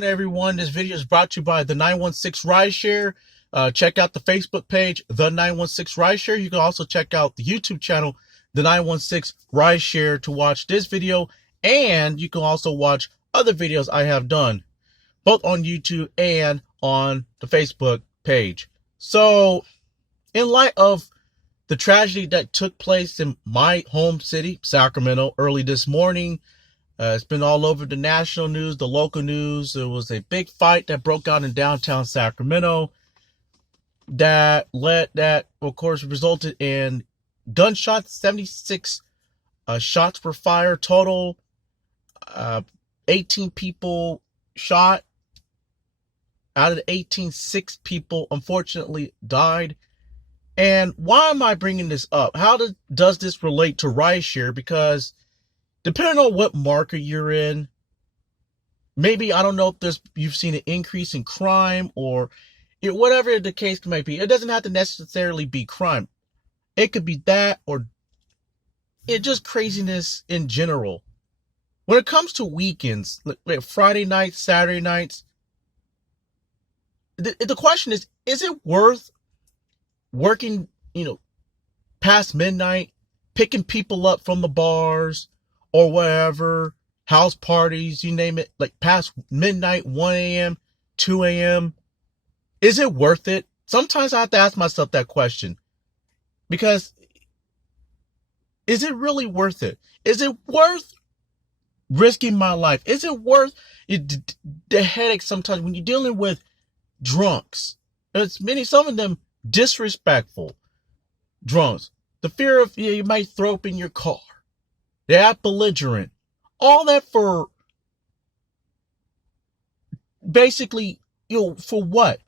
Everyone, this video is brought to you by the 916 Rideshare. Check out the Facebook page, the 916 Rideshare. You can also check out the YouTube channel, the 916 Rideshare, to watch this video, and you can also watch other videos I have done, both on YouTube and on the Facebook page. So, in light of the tragedy that took place in my home city, Sacramento, early this morning, it's been all over the national news, the local news. There was a big fight that broke out in downtown Sacramento that of course, resulted in gunshots. 76 shots were fired total. 18 people shot. Out of the 18, 6 people unfortunately died. And why am I bringing this up? How does this relate to rideshare? Because depending on what market you're in, maybe, I don't know if you've seen an increase in crime or whatever the case might be. It doesn't have to necessarily be crime. It could be that, or it's just craziness in general. When it comes to weekends, like Friday nights, Saturday nights, the question is it worth working, past midnight, picking people up from the bars or whatever, house parties, you name it, like past midnight, 1 a.m., 2 a.m. Is it worth it? Sometimes I have to ask myself that question, because is it really worth it? Is it worth risking my life? Is it worth the headache sometimes when you're dealing with drunks? Some of them disrespectful drunks. The fear of you might throw up in your car. They act belligerent. All that for basically, for what?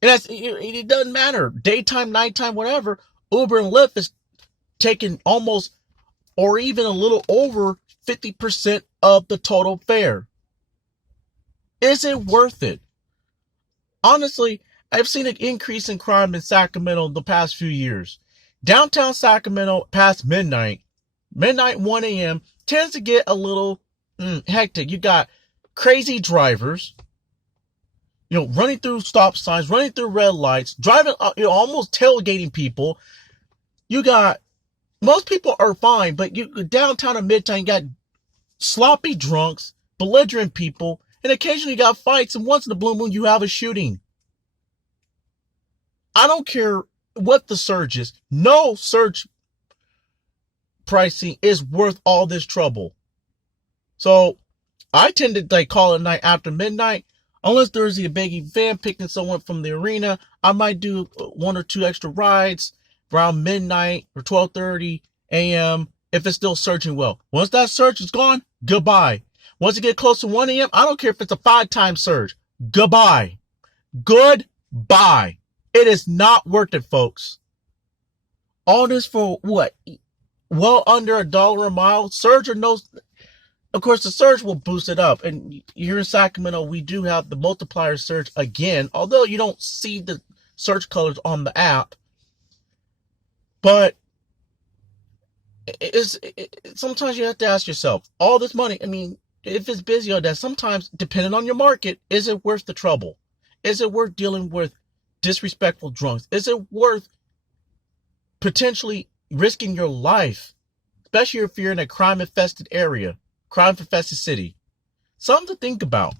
And it doesn't matter. Daytime, nighttime, whatever. Uber and Lyft is taking almost, or even a little over 50% of the total fare. Is it worth it? Honestly, I've seen an increase in crime in Sacramento the past few years. Downtown Sacramento, past midnight, 1 a.m., tends to get a little hectic. You got crazy drivers, running through stop signs, running through red lights, driving, almost tailgating people. Most people are fine, but downtown at midtown, you got sloppy drunks, belligerent people, and occasionally you got fights, and once in a blue moon, you have a shooting. I don't care what the surge is. No surge pricing is worth all this trouble. So I tend to call it night after midnight, unless there's a big event, picking someone from the arena. I might do 1 or 2 extra rides around midnight or 12:30 a.m. if it's still surging well. Once that surge is gone, goodbye. Once you get close to 1 a.m., I don't care if it's a 5-time surge. Goodbye. Goodbye. It is not worth it, folks. All this for what? Well under $1 a mile, surge or no. Of course, the surge will boost it up. And here in Sacramento, we do have the multiplier surge again, although you don't see the surge colors on the app. But sometimes you have to ask yourself, all this money, if it's busy or that, sometimes, depending on your market, is it worth the trouble? Is it worth dealing with disrespectful drunks? Is it worth potentially risking your life, especially if you're in a crime-infested area, crime-infested city? Something to think about.